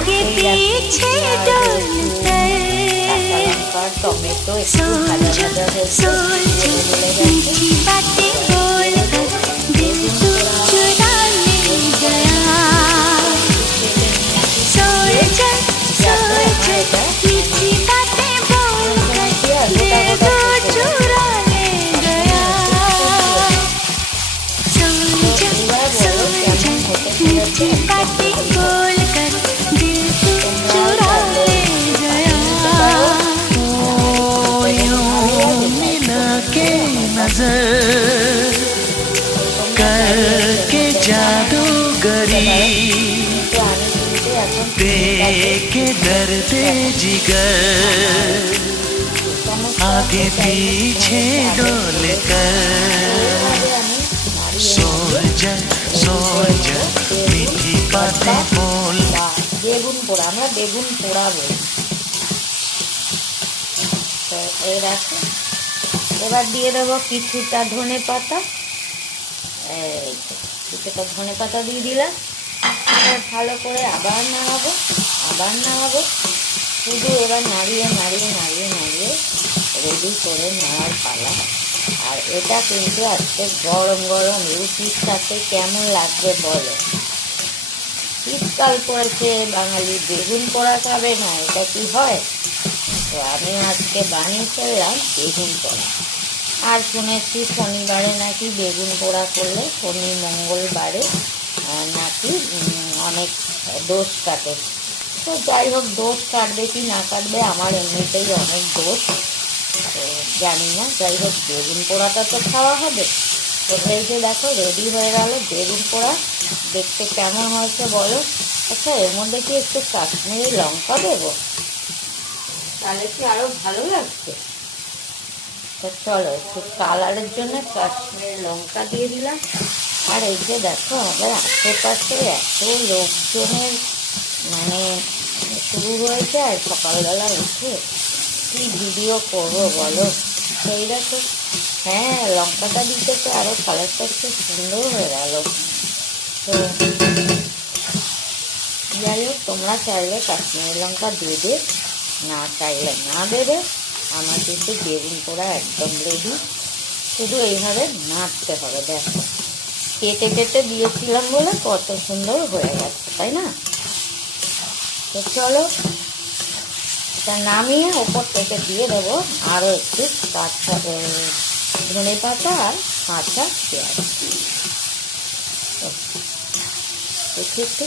आगे पीछे डोलकर टमेटो सोच सोच मीठी बातें बोलकर दिल तू चुरा ले गया। सोच सोच मीठी बातें बोलकर दिल तू चुरा ले गया। सोच सोच मीठी बातें बोलकर दिल तू चुरा ले गया। नजर करके जादूगरी देके दर्दे जिगर आगे पीछे डोल कर सोच सोच मीठी बातें बोल। বেগুন পোড়া, আমরা বেগুন পোড়া বলি। তো এই রাখো, এবার দিয়ে দেবো কিছুটা ধনে পাতা। এই কিছুটা ধনে পাতা দিয়ে দিলাম। এবার ভালো করে আবার নাড়াবো। শুধু এবার নাড়িয়ে রেডি করে নেওয়ার পালা। আর এটা কিন্তু আজকে গরম গরম রুটির সাথে কেমন লাগবে বলো। শীতকাল পড়েছে, বাঙালি বেগুন পোড়া খাবে না, এটা কি হয়? তো আমি আজকে বানিয়ে ফেললাম বেগুন পোড়া। আর শুনেছি শনিবারে নাকি বেগুন পোড়া করলে শনি মঙ্গলবারে নাকি অনেক দোষ কাটে। তো যাই হোক, দোষ কাটবে কি না কাটবে, আমার এমনিতেই অনেক দোষ, তো জানি না। যাই হোক, বেগুন পোড়াটা তো খাওয়া হবে। তো এই যে দেখো রেডি হয়ে গেল বেগুন পোড়া। দেখতে কেমন হয়েছে বলো। আচ্ছা, এর মধ্যে কি একটু কাশ্মীরি লঙ্কা দেবো? তাহলে কি আরো ভালো লাগছে। তো চলো, একটু কালারের জন্য কাশ্মীরি লঙ্কা দিয়ে দিলাম। আর এই যে দেখো আমাদের আশেপাশে এত লোকজনের মানে শুরু হয়েছে, আর সকালবেলা উঠে কি ভিডিও করবো বলো। সেই দেখো, হ্যাঁ লঙ্কাটা দিতে তো আরো কালারটা একটু সুন্দর হয়ে গেল। তো যাই হোক, তোমরা চাইলে কাশ্মীরি লঙ্কা দেবে, না চাইলে না দেবে। আমার কিন্তু বেগুন পোড়া একদম রেডি। শুধু এইভাবে নাড়তে হবে। দেখো কেটে দিয়েছিলাম বলে কত সুন্দর হয়ে গেছে, তাই না? তো চলো, এটা নামিয়ে ওপর থেকে দিয়ে দেবো আরও একটু কাঁচা ধনে পাতা আর কাঁচা পেঁয়াজ। একটু